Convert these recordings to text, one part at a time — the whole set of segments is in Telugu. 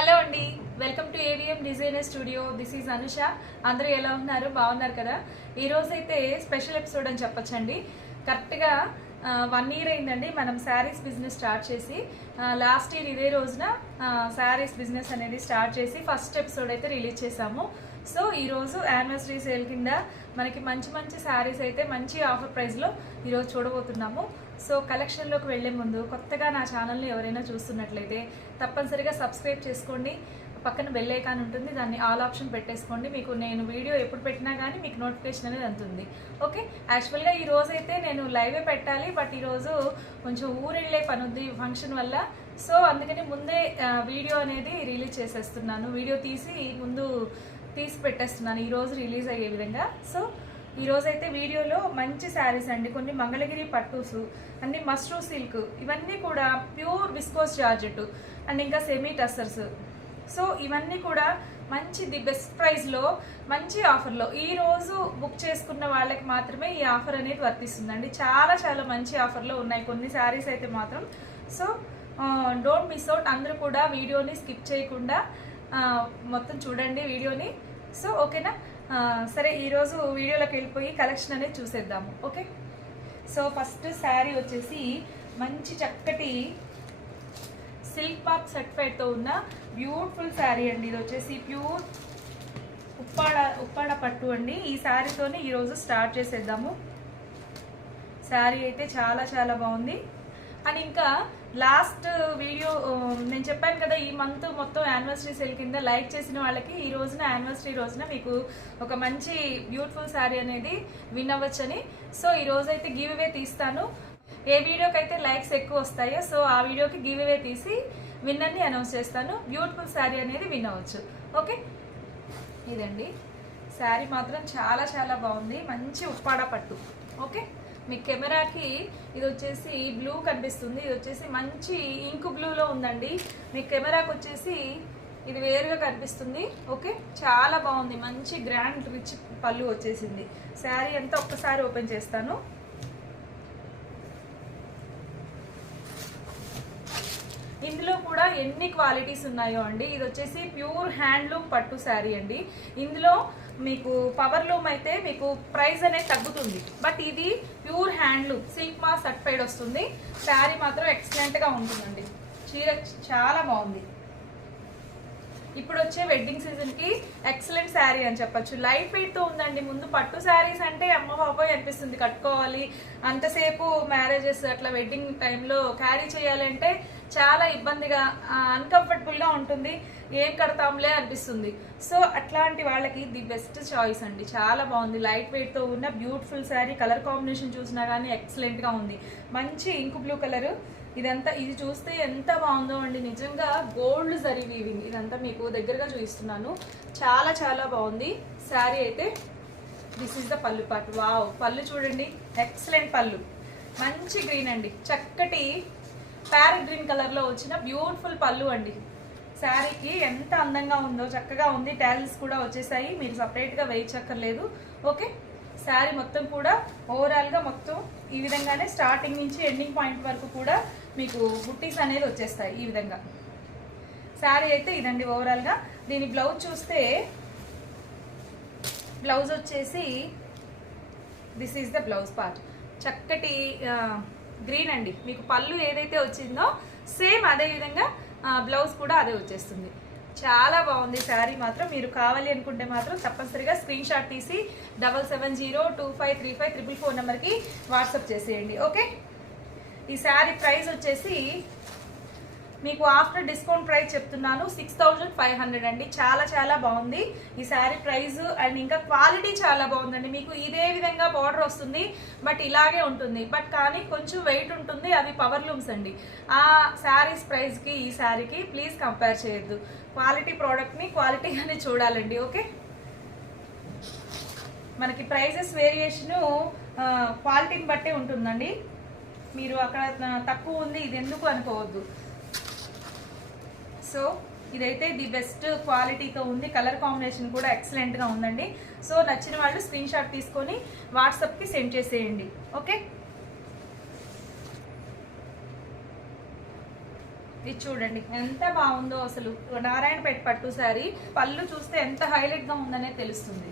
హలో అండి, welcome to AVM designer studio. This is Anusha. అందరూ ఎలా ఉన్నారు? బాగున్నారు కదా? ఈ రోజు అయితే స్పెషల్ ఎపిసోడ్ అని చెప్పొచ్చండి. కరెక్ట్గా 1 year అయిందండి మనం శారీస్ బిజినెస్ స్టార్ట్ చేసి. లాస్ట్ ఇయర్ ఇదే రోజున శారీస్ బిజినెస్ అనేది స్టార్ట్ చేసి ఫస్ట్ ఎపిసోడ్ అయితే రిలీజ్ చేసాము. సో ఈరోజు యానివర్సరీ సేల్ కింద మనకి మంచి మంచి శారీస్ అయితే మంచి ఆఫర్ ప్రైస్లో ఈరోజు చూడబోతున్నాము. సో కలెక్షన్లోకి వెళ్లే ముందు కొత్తగా నా ఛానల్ని ఎవరైనా చూస్తున్నట్లయితే తప్పనిసరిగా సబ్స్క్రైబ్ చేసుకోండి. పక్కన బెల్ ఐకాన్ ఉంటుంది, దాన్ని ఆల్ ఆప్షన్ పెట్టేసుకోండి. మీకు నేను వీడియో ఎప్పుడు పెట్టినా కానీ మీకు నోటిఫికేషన్ అనేది అందుతుంది. ఓకే, యాక్చువల్గా ఈ రోజు అయితే నేను లైవే పెట్టాలి, బట్ ఈరోజు కొంచెం ఊరెళ్ళే పని ఉంది ఫంక్షన్ వల్ల. సో అందుకని ముందే వీడియో అనేది రిలీజ్ చేసేస్తున్నాను. వీడియో తీసి పెట్టేస్తున్నాను ఈరోజు రిలీజ్ అయ్యే విధంగా. సో ఈరోజైతే వీడియోలో మంచి శారీస్ అండి, కొన్ని మంగళగిరి పట్టూస్, అన్ని మస్ట్రూ సిల్క్, ఇవన్నీ కూడా ప్యూర్ విస్కోస్ జార్జెట్ అండ్ ఇంకా సెమీ టస్సర్స్. సో ఇవన్నీ కూడా మంచి ది బెస్ట్ ప్రైస్లో మంచి ఆఫర్లో ఈరోజు బుక్ చేసుకున్న వాళ్ళకి మాత్రమే ఈ ఆఫర్ అనేది వర్తిస్తుందండి. చాలా చాలా మంచి ఆఫర్లో ఉన్నాయి కొన్ని శారీస్ అయితే మాత్రం. సో డోంట్ మిస్ అవుట్, అందరూ కూడా వీడియోని స్కిప్ చేయకుండా మొత్తం చూడండి వీడియోని. సో ఓకేనా? సరే, ఈరోజు వీడియోలోకి వెళ్ళిపోయి కలెక్షన్ అనేది చూసేద్దాము. ఓకే, సో ఫస్ట్ శారీ వచ్చేసి మంచి చక్కటి సిల్క్ మార్క్ సర్టిఫైడ్తో ఉన్న బ్యూటిఫుల్ శారీ అండి. ఇది వచ్చేసి ప్యూర్ ఉప్పాడ పట్టు అండి. ఈ శారీతోనే ఈరోజు స్టార్ట్ చేసేద్దాము. శారీ అయితే చాలా చాలా బాగుంది. అండ్ ఇంకా లాస్ట్ వీడియో నేను చెప్పాను కదా, ఈ మంత్ మొత్తం యానివర్సరీ సేల్ కింద లైక్ చేసిన వాళ్ళకి ఈ రోజున యానివర్సరీ రోజున మీకు ఒక మంచి బ్యూటిఫుల్ శారీ అనేది విన్ అవ్వచ్చని. సో ఈ రోజు అయితే గివ్ అవే తీస్తాను. ఏ వీడియోకి అయితే లైక్స్ ఎక్కువ వస్తాయో సో ఆ వీడియోకి గివ్ అవే తీసి విన్నర్ని అనౌన్స్ చేస్తాను. బ్యూటిఫుల్ శారీ అనేది విన్ అవ్వచ్చు. ఓకే, ఇదండి శారీ మాత్రం చాలా చాలా బాగుంది, మంచి ఉప్పాడ పట్టు. ఓకే, మీ కెమెరాకి ఇది వచ్చేసి బ్లూ కనిపిస్తుంది, ఇది వచ్చేసి మంచి ఇంక్ బ్లూలో ఉందండి. మీ కెమెరాకి వచ్చేసి ఇది వేరుగా కనిపిస్తుంది. ఓకే, చాలా బాగుంది, మంచి గ్రాండ్ రిచ్ పళ్ళు వచ్చేసింది. శారీ అంతా ఒక్కసారి ఓపెన్ చేస్తాను. ఇందులో కూడా ఎన్ని క్వాలిటీస్ ఉన్నాయో అండి. ఇది వచ్చేసి ప్యూర్ హ్యాండ్లూమ్ పట్టు శారీ అండి. ఇందులో మీకు పవర్ లూమ్ అయితే మీకు ప్రైస్ అనేది తగ్గుతుంది, బట్ ఇది pure handloom silk mark certified వస్తుంది. శారీ మాత్రం ఎక్సలెంట్గా ఉంటుందండి. చీర చాలా బాగుంది. ఇప్పుడు వచ్చే వెడ్డింగ్ సీజన్కి ఎక్సలెంట్ శారీ అని చెప్పచ్చు. లైట్ వెయిట్తో ఉందండి. ముందు పట్టు శారీస్ అంటే అమ్మ బాబాయ్ అనిపిస్తుంది, కట్టుకోవాలి అంతసేపు, మ్యారేజెస్ అట్లా వెడ్డింగ్ టైంలో క్యారీ చేయాలంటే చాలా ఇబ్బందిగా అన్కంఫర్టబుల్గా ఉంటుంది, ఏం కడతాంలే అనిపిస్తుంది. సో అట్లాంటి వాళ్ళకి ది బెస్ట్ చాయిస్ అండి. చాలా బాగుంది, లైట్ వెయిట్తో ఉన్న బ్యూటిఫుల్ శారీ. కలర్ కాంబినేషన్ చూసినా కానీ ఎక్సలెంట్గా ఉంది. మంచి ఇంక్ బ్లూ కలర్. ఇదంతా ఇది చూస్తే ఎంత బాగుందో అండి, నిజంగా గోల్డ్ జరీ వీవింగ్. ఇదంతా మీకు దగ్గరగా చూపిస్తున్నాను. చాలా చాలా బాగుంది శారీ అయితే. దిస్ ఈస్ ద పళ్ళు పార్ట్. వావ్, పళ్ళు చూడండి, ఎక్సలెంట్ పళ్ళు. మంచి గ్రీన్ అండి, చక్కటి ప్యారెట్ గ్రీన్ కలర్లో వచ్చిన బ్యూటిఫుల్ పళ్ళు అండి. శారీకి ఎంత అందంగా ఉందో, చక్కగా ఉంది. టాజిల్స్ కూడా వచ్చేసాయి, మీరు సపరేట్గా వేయించక్కర్లేదు. ఓకే, శారీ మొత్తం కూడా ఓవరాల్గా మొత్తం ఈ విధంగానే స్టార్టింగ్ నుంచి ఎండింగ్ పాయింట్ వరకు కూడా మీకు బుట్టీస్ అనేది వచ్చేస్తాయి ఈ విధంగా. శారీ అయితే ఇదండి ఓవరాల్గా. దీని బ్లౌజ్ చూస్తే, బ్లౌజ్ వచ్చేసి this is the blouse part. చక్కటి గ్రీన్ అండి. మీకు పళ్ళు ఏదైతే వచ్చిందో సేమ్ అదే విధంగా బ్లౌజ్ కూడా అదే వచ్చేస్తుంది. చాలా బాగుంది శారీ మాత్రం. మీరు కావాలి అనుకుంటే మాత్రం తప్పనిసరిగా స్క్రీన్ షాట్ తీసి 7702535344 నెంబర్కి వాట్సాప్ చేసేయండి. ఓకే, ఈ శారీ ప్రైస్ వచ్చేసి మీకు ఆఫ్టర్ డిస్కౌంట్ ప్రైస్ చెప్తున్నాను 6500 అండి. చాలా చాలా బాగుంది ఈ శారీ ప్రైస్. అండ్ ఇంకా క్వాలిటీ చాలా బాగుందండి. మీకు ఇదే విధంగా బార్డర్ వస్తుంది, బట్ ఇలాగే ఉంటుంది, బట్ కానీ కొంచెం వెయిట్ ఉంటుంది. అవి పవర్ లూమ్స్ అండి. ఆ శారీస్ ప్రైస్కి ఈ శారీకి ప్లీజ్ కంపేర్ చేయొద్దు. క్వాలిటీ ప్రోడక్ట్ని క్వాలిటీగానే చూడాలండి. ఓకే, మనకి ప్రైజెస్ వేరియేషను క్వాలిటీని బట్టే ఉంటుందండి. మీరు అక్కడ తక్కువ ఉంది ఇది ఎందుకు అనుకోవద్దు. సో ఇదైతే ది బెస్ట్ క్వాలిటీతో ఉంది. కలర్ కాంబినేషన్ కూడా ఎక్సలెంట్గా ఉందండి. సో నచ్చిన వాళ్ళు స్క్రీన్ షాట్ తీసుకొని వాట్సాప్కి సెండ్ చేసేయండి. ఓకే, ఇది చూడండి ఎంత బాగుందో అసలు, నారాయణపేట పట్టు శారీ. పళ్ళు చూస్తే ఎంత హైలైట్ గా ఉందనే తెలుస్తుంది.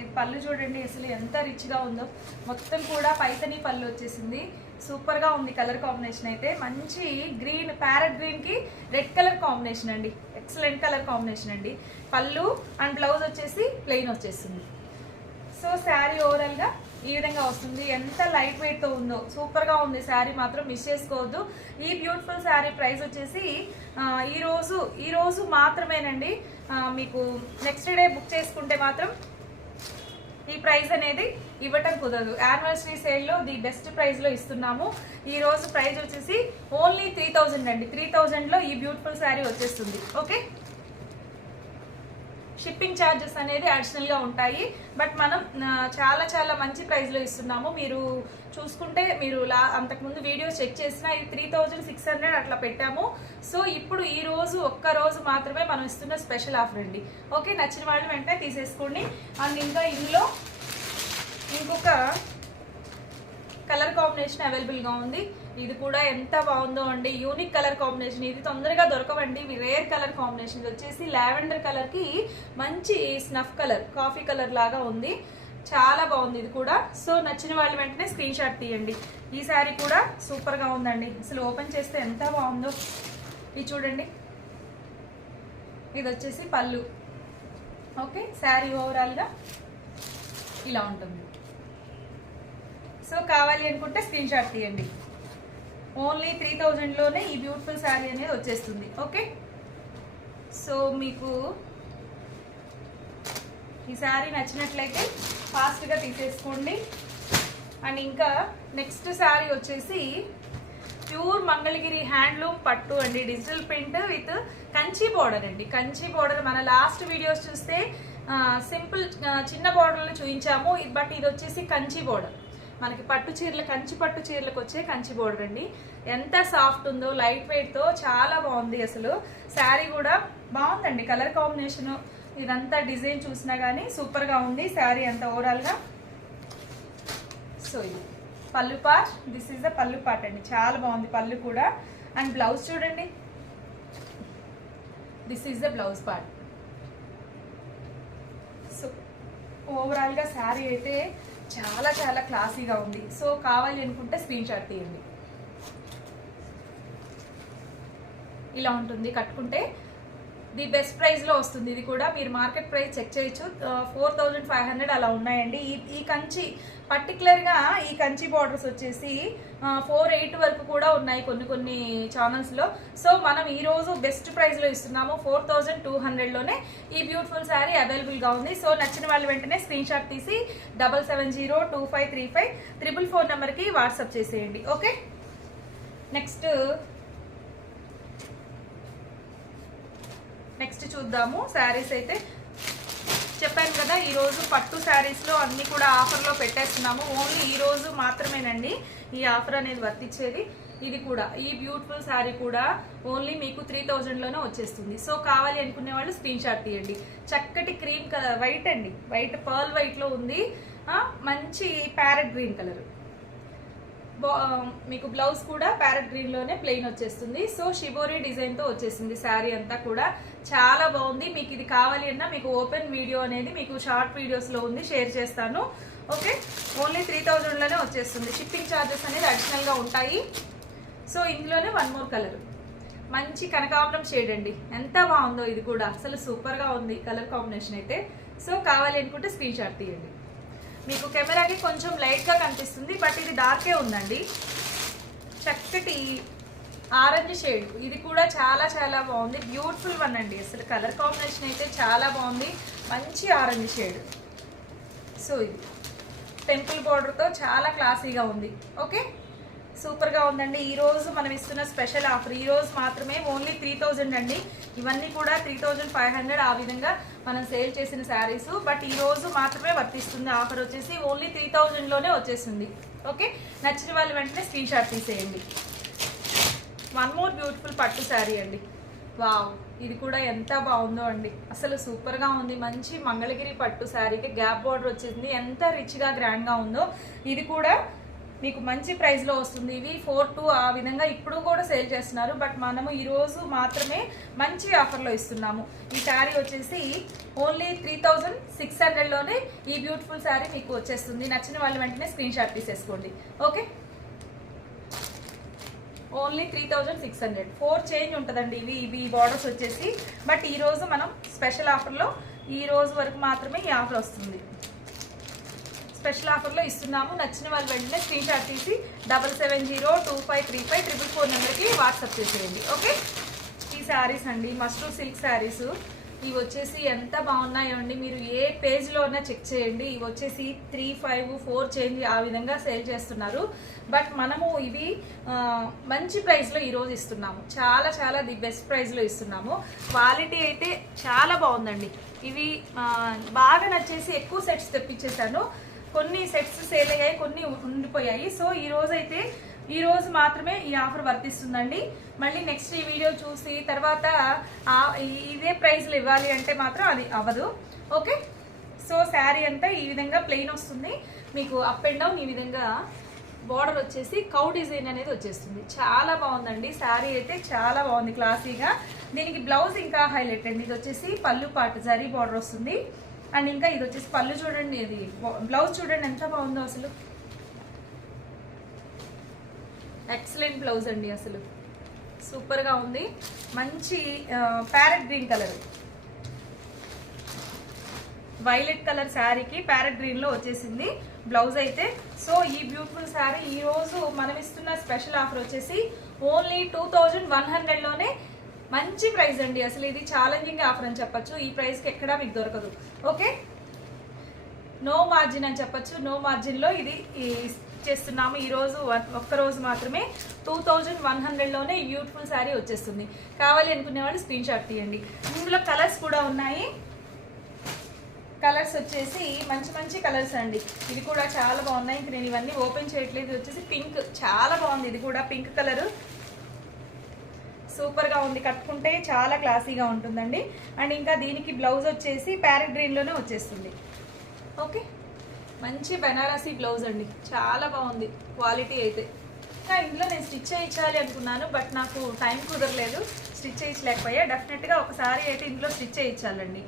ఇది పళ్ళు చూడండి అసలు ఎంత రిచ్ గా ఉందో, మొత్తం కూడా పైతని పళ్ళు వచ్చేసింది. సూపర్ గా ఉంది కలర్ కాంబినేషన్ అయితే. మంచి గ్రీన్, ప్యారెట్ గ్రీన్ కి రెడ్ కలర్ కాంబినేషన్ అండి, ఎక్సలెంట్ కలర్ కాంబినేషన్ అండి. పళ్ళు అండ్ బ్లౌజ్ వచ్చేసి ప్లెయిన్ వచ్చేస్తుంది. సో శారీ ఓవరాల్ గా ఈ విధంగా వస్తుంది. ఎంత లైట్ వెయిట్ తో ఉందో, సూపర్ గా ఉంది శారీ, మాత్రం మిస్ చేసుకోవద్దు. ఈ బ్యూటిఫుల్ శారీ ప్రైస్ వచ్చేసి ఈ రోజు మాత్రమేనండి. మీకు నెక్స్ట్ డే బుక్ చేసుకుంటే మాత్రం ఈ ప్రైస్ అనేది ఇవ్వటం కుదరదు. యానివర్సరీ సేల్లో ది బెస్ట్ ప్రైస్ లో ఇస్తున్నాము. ఈ రోజు ప్రైస్ వచ్చేసి ఓన్లీ 3000 అండి. 3000 లో ఈ బ్యూటిఫుల్ శారీ వచ్చేస్తుంది. ఓకే, షిప్పింగ్ ఛార్జెస్ అనేది అడిషనల్ గా ఉంటాయి, బట్ మనం చాలా చాలా మంచి ప్రైస్ లో ఇస్తున్నాము. మీరు చూసుకుంటే మీరు అంతకుముందు వీడియోస్ చెక్ చేసినా ఇది 3600 అట్లా పెట్టాము. సో ఇప్పుడు ఈ రోజు ఒక్క రోజు మాత్రమే మనం ఇస్తున్న స్పెషల్ ఆఫర్ అండి. ఓకే, నచ్చిన వాళ్ళు వెంటనే తీసేసుకోండి. అండ్ ఇంకా ఇందులో ఇంకొక కలర్ కాంబినేషన్ అవైలబుల్ గా ఉంది. ఇది కూడా ఎంత బాగుందో అండి, యూనిక్ కలర్ కాంబినేషన్. ఇది తొందరగా దొరకవండి, ఇవి రేర్ కలర్ కాంబినేషన్. ఇది వచ్చేసి లావెండర్ కలర్ కి మంచి స్నఫ్ కలర్, కాఫీ కలర్ లాగా ఉంది. చాలా బాగుంది ఇది కూడా. సో నచ్చిన వాళ్ళు వెంటనే స్క్రీన్ షాట్ తీయండి. ఈ శారీ కూడా సూపర్ గా ఉందండి, అసలు ఓపెన్ చేస్తే ఎంత బాగుందో. ఇది చూడండి, ఇది వచ్చేసి పళ్ళు. ఓకే, శారీ ఓవరాల్ గా ఇలా ఉంటుంది. సో కావాలి అనుకుంటే స్క్రీన్ షాట్ తీయండి. ఓన్లీ 3000 లోనే ఈ బ్యూటిఫుల్ శారీ అనేది వచ్చేస్తుంది. ఓకే, సో మీకు ఈ శారీ నచ్చినట్లయితే ఫాస్ట్గా తీసేసుకోండి. అండ్ ఇంకా నెక్స్ట్ శారీ వచ్చేసి ప్యూర్ మంగళగిరి హ్యాండ్లూమ్ పట్టు అండి, digital print with Kanchi border అండి. కంచి బోర్డర్ మన లాస్ట్ వీడియోస్ చూస్తే సింపుల్ చిన్న బోర్డర్లు చూపించాము, బట్ ఇది వచ్చేసి కంచి బోర్డర్. మనకి పట్టు చీరలు, కంచి పట్టు చీరలకు వచ్చే కంచి బోర్డర్ అండి. ఎంత సాఫ్ట్ ఉందో, లైట్ వెయిట్ తో చాలా బాగుంది. అసలు శారీ కూడా బాగుందండి, కలర్ కాంబినేషన్ ఇదంతా డిజైన్ చూసినా గానీ సూపర్ గా ఉంది శారీ అంతా ఓవరాల్ గా. సో ఇది పళ్ళు పార్ట్, దిస్ ఈస్ ద పళ్ళు పార్ట్ అండి, చాలా బాగుంది పళ్ళు కూడా. అండ్ బ్లౌజ్ చూడండి, this is the blouse part. So overall గా శారీ అయితే చాలా చాలా క్లాసీగా ఉంది. సో కావాలి అనుకుంటే స్క్రీన్ షాట్ తీయండి. ఇలా ఉంటుంది కట్టుకుంటే, ది బెస్ట్ ప్రైస్ లో వస్తుంది. ఇది కూడా మీరు మార్కెట్ ప్రైస్ చెక్ చేయొచ్చు, 4500 అలా ఉన్నాయండి. ఈ కంచి పర్టికులర్ గా ఈ కంచి బార్డర్స్ వచ్చేసి 48 వరకు కూడా ఉన్నాయి కొన్ని ఛానల్స్ లో. సో మనం ఈ రోజు బెస్ట్ ప్రైస్ లో ఇస్తున్నాము, 4200 లోనే ఈ బ్యూటిఫుల్ శారీ అవైలబుల్ గా ఉంది. సో నచ్చిన వాళ్ళు వెంటనే స్క్రీన్ షాట్ తీసి 7702535444 నెంబర్ కి వాట్సాప్ చేసేయండి. ఓకే, నెక్స్ట్ చూద్దాము శారీస్. అయితే చెప్పాను కదా, ఈ రోజు పట్టు శారీస్ లో అన్ని కూడా ఆఫర్ లో పెట్టేస్తున్నాము. ఓన్లీ ఈ రోజు మాత్రమేనండి ఈ ఆఫర్ అనేది వర్తించేది. ఇది కూడా ఈ బ్యూటిఫుల్ శారీ కూడా ఓన్లీ మీకు 3000 లోనే వచ్చేస్తుంది. సో కావాలి అనుకునే వాళ్ళు స్క్రీన్ షాట్ తీయండి. చక్కటి క్రీమ్ కలర్, వైట్ అండి, వైట్ పర్ల్ వైట్ లో ఉంది. మంచి ప్యారెట్ గ్రీన్ కలర్. మీకు బ్లౌజ్ కూడా ప్యారెట్ గ్రీన్ లోనే ప్లెయిన్ వచ్చేస్తుంది. సో షిబోరి డిజైన్ తో వచ్చేసింది శారీ అంతా కూడా, చాలా బాగుంది. మీకు ఇది కావాలి అన్నా మీకు ఓపెన్ వీడియో అనేది మీకు షార్ట్ వీడియోస్ లో ఉంది, షేర్ చేస్తాను. ఓకే, ఓన్లీ 3000 లోనే వచ్చేస్తుంది. షిప్పింగ్ ఛార్జెస్ అనేది అడిషనల్ గా ఉంటాయి. సో ఇందులోనే వన్ మోర్ కలర్, మంచి కనకాంబరం షేడ్ అండి, ఎంత బాగుందో ఇది కూడా, అసలు సూపర్ గా ఉంది కలర్ కాంబినేషన్ అయితే. సో కావాలి అనుకుంటే స్క్రీన్ షాట్ తీయండి. మీకు కెమెరాకి కొంచెం లైట్ గా కనిపిస్తుంది, బట్ ఇది డార్కే ఉందండి. చక్కటి ఆరెంజ్ షేడ్, ఇది కూడా చాలా చాలా బాగుంది, బ్యూటిఫుల్ వన్ అండి. అసలు కలర్ కాంబినేషన్ అయితే చాలా బాగుంది, మంచి ఆరెంజ్ షేడ్. సో ఇది టెంపుల్ బోర్డర్ తో చాలా క్లాసీగా ఉంది. ఓకే, సూపర్ గా ఉందండి. ఈ రోజు మనం ఇస్తున్న స్పెషల్ ఆఫర్, ఈ రోజు మాత్రమే ఓన్లీ 3000 అండి. ఇవన్నీ కూడా 3500 ఆ విధంగా మనం సేల్ చేసిన శారీస్, బట్ ఈ రోజు మాత్రమే వర్తిస్తుంది ఆఫర్. వచ్చేసి ఓన్లీ 3000 లోనే వచ్చేసింది. ఓకే, నచ్చిన వాళ్ళు వెంటనే స్క్రీన్ షాట్ తీసేయండి. వన్ మోర్ బ్యూటిఫుల్ పట్టు శారీ అండి. వావ్, ఇది కూడా ఎంత బాగుందో అండి, అసలు సూపర్ గా ఉంది. మంచి మంగళగిరి పట్టు శారీకి గ్యాప్ బార్డర్ వచ్చింది, ఎంత రిచ్ గా గ్రాండ్ గా ఉందో. ఇది కూడా మీకు మంచి ప్రైస్లో వస్తుంది. ఇవి 4-2 ఆ విధంగా ఇప్పుడు కూడా సేల్ చేస్తున్నారు. బట్ మనము ఈరోజు మాత్రమే మంచి ఆఫర్లో ఇస్తున్నాము. ఈ శారీ వచ్చేసి ఓన్లీ 3600లోనే ఈ బ్యూటిఫుల్ శారీ మీకు వచ్చేస్తుంది. నచ్చిన వాళ్ళు వెంటనే స్క్రీన్ షాట్ తీసేసుకోండి. Okay, only 3600. 4 చేంజ్ ఉంటుందండి ఇవి బార్డర్స్ వచ్చేసి. బట్ ఈరోజు మనం స్పెషల్ ఆఫర్లో ఈ రోజు వరకు మాత్రమే ఈ ఆఫర్ వస్తుంది. స్పెషల్ ఆఫర్లో ఇస్తున్నాము. నచ్చిన వాళ్ళు వెంటనే స్క్రీన్ షాట్ తీసి 7702535444 నెంబర్కి వాట్సాప్ చేసేయండి. ఓకే, ఈ శారీస్ అండి మస్ట్రూ సిల్క్ శారీస్. ఇవి వచ్చేసి ఎంత బాగున్నాయో అండి, మీరు ఏ పేజ్లో ఉన్నా చెక్ చేయండి. ఇవి వచ్చేసి 3, 5, 4 చేంజ్ ఆ విధంగా సేల్ చేస్తున్నారు. బట్ మనము ఇవి మంచి ప్రైస్లో ఈరోజు ఇస్తున్నాము. చాలా చాలా ది బెస్ట్ ప్రైస్లో ఇస్తున్నాము. క్వాలిటీ అయితే చాలా బాగుందండి. ఇవి బాగా నచ్చేసి ఎక్కువ సెట్స్ తెప్పించేసాను. కొన్ని సెట్స్ సేల్ అయ్యాయి, కొన్ని ఉండిపోయాయి. సో ఈ రోజు మాత్రమే ఈ ఆఫర్ వర్తిస్తుందండి. మళ్ళీ నెక్స్ట్ ఈ వీడియో చూసి తర్వాత ఇదే ప్రైస్లో ఇవ్వాలి అంటే మాత్రం అది అవ్వదు. ఓకే, సో శారీ అంతా ఈ విధంగా ప్లెయిన్ వస్తుంది. మీకు అప్ అండ్ డౌన్ ఈ విధంగా బార్డర్ వచ్చేసి కౌ డిజైన్ అనేది వచ్చేస్తుంది. చాలా బాగుందండి శారీ అయితే, చాలా బాగుంది క్లాసీగా. దీనికి బ్లౌజ్ ఇంకా హైలైట్ అండి. ఇది వచ్చేసి పళ్ళు పాటు జరీ బార్డర్ వస్తుంది. అండ్ ఇంకా ఇది వచ్చేసి పళ్ళు చూడండి, ఇది బ్లౌజ్ చూడండి ఎంత బాగుందో అసలు. ఎక్సలెంట్ బ్లౌజ్ అండి, అసలు సూపర్గా ఉంది. మంచి parrot green colour, violet colour శారీకి ప్యారెట్ గ్రీన్లో వచ్చేసింది బ్లౌజ్ అయితే. సో ఈ బ్యూటిఫుల్ శారీ ఈరోజు మనం ఇస్తున్న స్పెషల్ ఆఫర్ వచ్చేసి ఓన్లీ 2100లోనే మంచి ప్రైస్ అండి. అసలు ఇది ఛాలెంజింగ్ ఆఫర్ అని చెప్పచ్చు. ఈ ప్రైస్కి ఎక్కడా మీకు దొరకదు. ఓకే, నో మార్జిన్ అని చెప్పచ్చు. నో మార్జిన్లో ఇది చేస్తున్నాము. ఈరోజు ఒక్కరోజు మాత్రమే 2100లోనే ఈ బ్యూటిఫుల్ శారీ వచ్చేస్తుంది. కావాలి అనుకునే వాళ్ళు స్క్రీన్ షాట్ తీయండి. ఇందులో కలర్స్ కూడా ఉన్నాయి. కలర్స్ వచ్చేసి మంచి మంచి కలర్స్ అండి. ఇది కూడా చాలా బాగున్నాయి. ఇంక నేను ఇవన్నీ ఓపెన్ చేయట్లేదు. ఇది వచ్చేసి పింక్, చాలా బాగుంది. ఇది కూడా పింక్ కలర్ సూపర్గా ఉంది. కట్టుకుంటే చాలా క్లాసీగా ఉంటుందండి. అండ్ ఇంకా దీనికి బ్లౌజ్ వచ్చేసి ప్యారెట్ గ్రీన్లోనే వచ్చేస్తుంది. ఓకే, మంచి బెనారసీ బ్లౌజ్ అండి, చాలా బాగుంది క్వాలిటీ అయితే. ఇంకా ఇందులో నేను స్టిచ్ చేయించాలి అనుకున్నాను, బట్ నాకు టైం కుదరలేదు, స్టిచ్ చేయించలేకపోయా. డెఫినెట్గా ఒకసారి అయితే ఇందులో స్టిచ్ చేయించాలండి.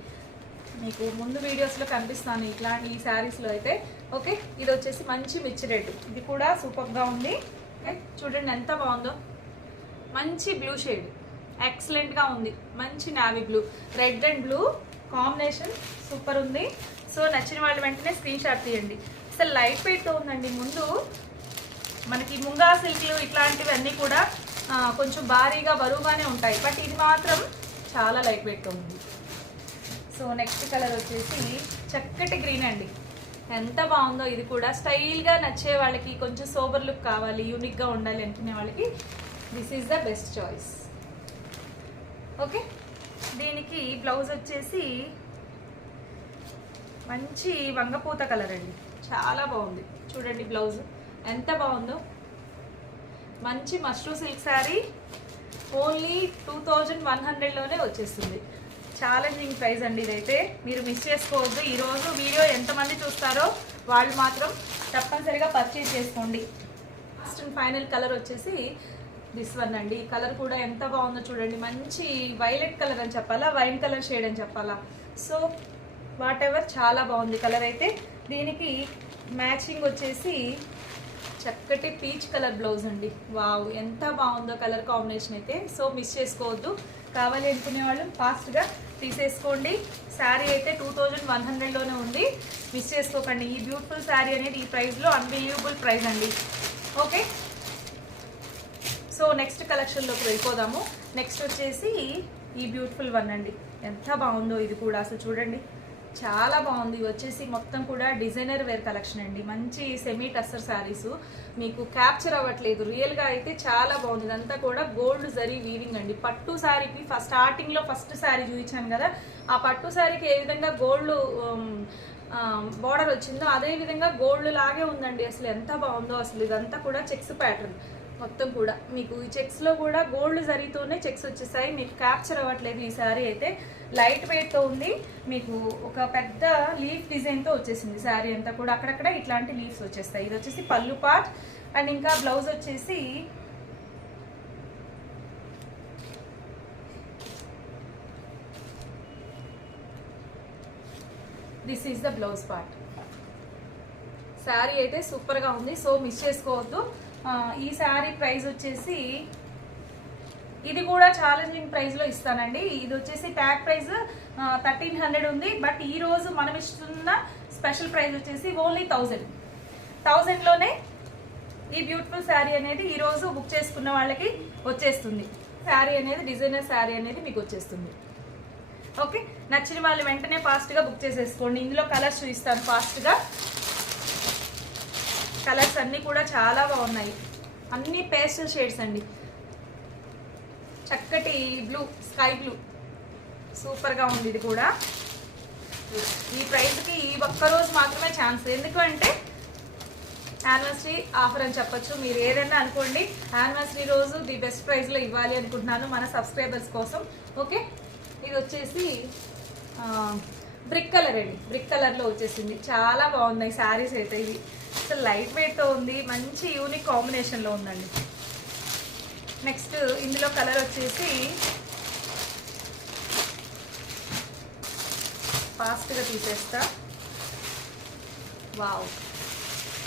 మీకు ముందు వీడియోస్లో కనిపిస్తాను ఇట్లాంటి ఈ శారీస్లో అయితే. ఓకే, ఇది వచ్చేసి మంచి మిర్చి రెడ్, ఇది కూడా సూపర్గా ఉంది. ఓకే, చూడండి ఎంత బాగుందో. మంచి బ్లూ షేడ్, ఎక్సలెంట్గా ఉంది. మంచి navy blue, red and blue combination super ఉంది. సో నచ్చిన వాళ్ళు వెంటనే స్క్రీన్ షాట్ తీయండి. అసలు లైట్ వెయిట్తో ఉందండి. ముందు మనకి ముంగా సిల్క్లు ఇట్లాంటివన్నీ కూడా కొంచెం భారీగా బరువుగానే ఉంటాయి, బట్ ఇది మాత్రం చాలా లైట్ వెయిట్తో ఉంది. సో నెక్స్ట్ కలర్ వచ్చేసి చక్కటి గ్రీన్ అండి, ఎంత బాగుందో. ఇది కూడా స్టైల్గా నచ్చే వాళ్ళకి, కొంచెం సోబర్ లుక్ కావాలి, యూనిక్గా ఉండాలి అనుకునే వాళ్ళకి this is the best choice. Okay, దీనికి బ్లౌజ్ వచ్చేసి మంచి వంగపూత కలర్ అండి, చాలా బాగుంది. చూడండి బ్లౌజ్ ఎంత బాగుందో. మంచి మష్రూ సిల్క్ శారీ ఓన్లీ 2100లోనే వచ్చేస్తుంది. ఛాలెంజింగ్ ప్రైస్ అండి ఇదైతే, మీరు మిస్ చేసుకోవద్దు. ఈరోజు వీడియో ఎంతమంది చూస్తారో వాళ్ళు మాత్రం తప్పనిసరిగా పర్చేజ్ చేసుకోండి. లాస్ట్ అండ్ ఫైనల్ కలర్ వచ్చేసి దిస్ వన్ అండి. ఈ కలర్ కూడా ఎంత బాగుందో చూడండి. మంచి వైలెట్ కలర్ అని చెప్పాలా, వైన్ కలర్ షేడ్ అని చెప్పాలా, సో వాట్ ఎవర్, చాలా బాగుంది కలర్ అయితే. దీనికి మ్యాచింగ్ వచ్చేసి చక్కటి పీచ్ కలర్ బ్లౌజ్ అండి. వావ్, ఎంత బాగుందో కలర్ కాంబినేషన్ అయితే. సో మిస్ చేసుకోవద్దు. కావాలి అనుకునే వాళ్ళు ఫాస్ట్గా తీసేసుకోండి. శారీ అయితే 2100లోనే ఉంది, మిస్ చేసుకోకండి. ఈ బ్యూటిఫుల్ శారీ అనేది ఈ ప్రైస్లో అన్బిలీవబుల్ ప్రైస్ అండి. ఓకే, సో నెక్స్ట్ కలెక్షన్లోకి వెళ్ళిపోదాము. నెక్స్ట్ వచ్చేసి ఈ బ్యూటిఫుల్ వన్ అండి, ఎంత బాగుందో ఇది కూడా. అసలు చూడండి చాలా బాగుంది. ఇవి వచ్చేసి మొత్తం కూడా డిజైనర్ వేర్ కలెక్షన్ అండి. మంచి సెమీ టస్సర్ శారీస్, మీకు క్యాప్చర్ అవ్వట్లేదు, రియల్గా అయితే చాలా బాగుంది. ఇదంతా కూడా గోల్డ్ జరీ వీవింగ్ అండి. పట్టు శారీకి స్టార్టింగ్లో ఫస్ట్ శారీ చూపించాను కదా, ఆ పట్టు శారీకి ఏ విధంగా గోల్డ్ బార్డర్ వచ్చిందో అదే విధంగా గోల్డ్ లాగే ఉందండి. అసలు ఎంత బాగుందో. అసలు ఇదంతా కూడా చెక్స్ ప్యాటర్న్ మొత్తం కూడా, మీకు ఈ చెక్స్లో కూడా గోల్డ్ జరీతోనే చెక్స్ వచ్చేసాయి. మీకు క్యాప్చర్ అవ్వట్లేదు. ఈ శారీ అయితే లైట్ వెయిట్తో ఉంది. మీకు ఒక పెద్ద లీఫ్ డిజైన్తో వచ్చేసింది శారీ అంతా కూడా. అక్కడక్కడ ఇట్లాంటి లీవ్స్ వచ్చేస్తాయి. ఇది వచ్చేసి పళ్ళు పార్ట్, అండ్ ఇంకా బ్లౌజ్ వచ్చేసి this is the blouse part. Sari అయితే సూపర్గా ఉంది, సో మిస్ చేసుకోవద్దు. ఈ శారీ ప్రైస్ వచ్చేసి ఇది కూడా ఛాలెంజింగ్ ప్రైస్లో ఇస్తానండి. ఇది వచ్చేసి ట్యాగ్ ప్రైస్ 1300 ఉంది. బట్ ఈరోజు మనం ఇస్తున్న స్పెషల్ ప్రైస్ వచ్చేసి ఓన్లీ 1000లోనే ఈ బ్యూటిఫుల్ శారీ అనేది ఈరోజు బుక్ చేసుకున్న వాళ్ళకి వచ్చేస్తుంది. శారీ అనేది డిజైనర్ శారీ అనేది మీకు వచ్చేస్తుంది. ఓకే, నచ్చిన వాళ్ళు వెంటనే ఫాస్ట్గా బుక్ చేసేసుకోండి. ఇందులో కలర్స్ చూపిస్తాను ఫాస్ట్గా. కలర్స్ అన్నీ కూడా చాలా బాగున్నాయి, అన్ని పేస్టల్ షేడ్స్ అండి. చక్కటి బ్లూ, స్కై బ్లూ, సూపర్గా ఉంది. ఇది కూడా ఈ ప్రైస్కి ఈ ఒక్కరోజు మాత్రమే ఛాన్స్. ఎందుకంటే యానివర్సరీ ఆఫర్ అని చెప్పొచ్చు. మీరు ఏదైనా అనుకోండి, యానివర్సరీ రోజు ది బెస్ట్ ప్రైస్లో ఇవ్వాలి అనుకుంటున్నాను మన సబ్స్క్రైబర్స్ కోసం. ఓకే, ఇది వచ్చేసి బ్రిక్ కలర్ అండి. బ్రిక్ కలర్లో వచ్చేసింది, చాలా బాగున్నాయి శారీస్ అయితే. ఇవి అసలు లైట్ వెయిట్తో ఉంది, మంచి యూనిక్ కాంబినేషన్లో ఉందండి. నెక్స్ట్ ఇందులో కలర్ వచ్చేసి ఫాస్ట్గా తీసేస్తా. వావ్,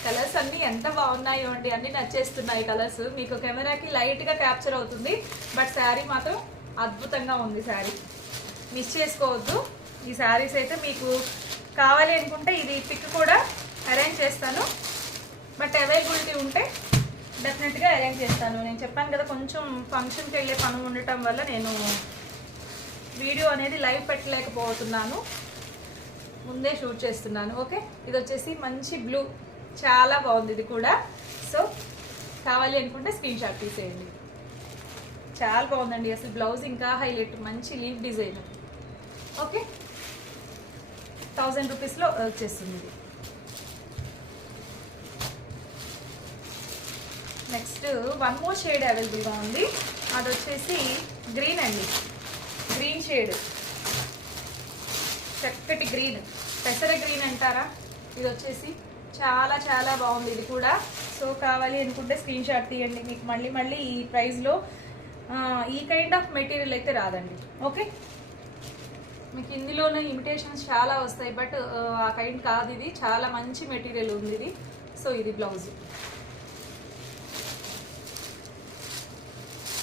కలర్స్ అన్నీ ఎంత బాగున్నాయో అండి, అన్నీ నచ్చేస్తున్నాయి కలర్స్. మీకు కెమెరాకి లైట్గా క్యాప్చర్ అవుతుంది, బట్ శారీ మాత్రం అద్భుతంగా ఉంది. శారీ మిస్ చేసుకోవద్దు. ఈ శారీస్ అయితే మీకు కావాలి అనుకుంటే ఇది పిక్ కూడా అరేంజ్ చేస్తాను, బట్ అవైలబిలిటీ ఉంటే డెఫినెట్గా అరేంజ్ చేస్తాను. నేను చెప్పాను కదా, కొంచెం ఫంక్షన్కి వెళ్ళే పని ఉండటం వల్ల నేను వీడియో అనేది లైవ్ పెట్టలేకపోతున్నాను, ముందే షూట్ చేస్తున్నాను. ఓకే, ఇది వచ్చేసి మంచి బ్లూ, చాలా బాగుంది ఇది కూడా. సో కావాలి అనుకుంటే స్క్రీన్ షాట్ తీసేయండి. చాలా బాగుందండి అసలు. బ్లౌజ్ ఇంకా హైలైట్, మంచి లీఫ్ డిజైన్. ఓకే, 1000 రూపీస్లో వచ్చేస్తుంది ఇది. నెక్స్ట్ వన్ మోర్ షేడ్ అవైలబుల్గా ఉంది, అది వచ్చేసి గ్రీన్ అండి. గ్రీన్ షేడ్, చక్కటి గ్రీన్, పెసర గ్రీన్ అంటారా. ఇది వచ్చేసి చాలా చాలా బాగుంది ఇది కూడా. సో కావాలి అనుకుంటే స్క్రీన్ షాట్ తీయండి. మీకు మళ్ళీ మళ్ళీ ఈ ప్రైస్లో ఈ కైండ్ ఆఫ్ మెటీరియల్ అయితే రాదండి. ఓకే, మీకు ఇందులోనే ఇమిటేషన్స్ చాలా వస్తాయి, బట్ ఆ కైండ్ కాదు ఇది. చాలా మంచి మెటీరియల్ ఉంది ఇది. సో ఇది బ్లౌజ్.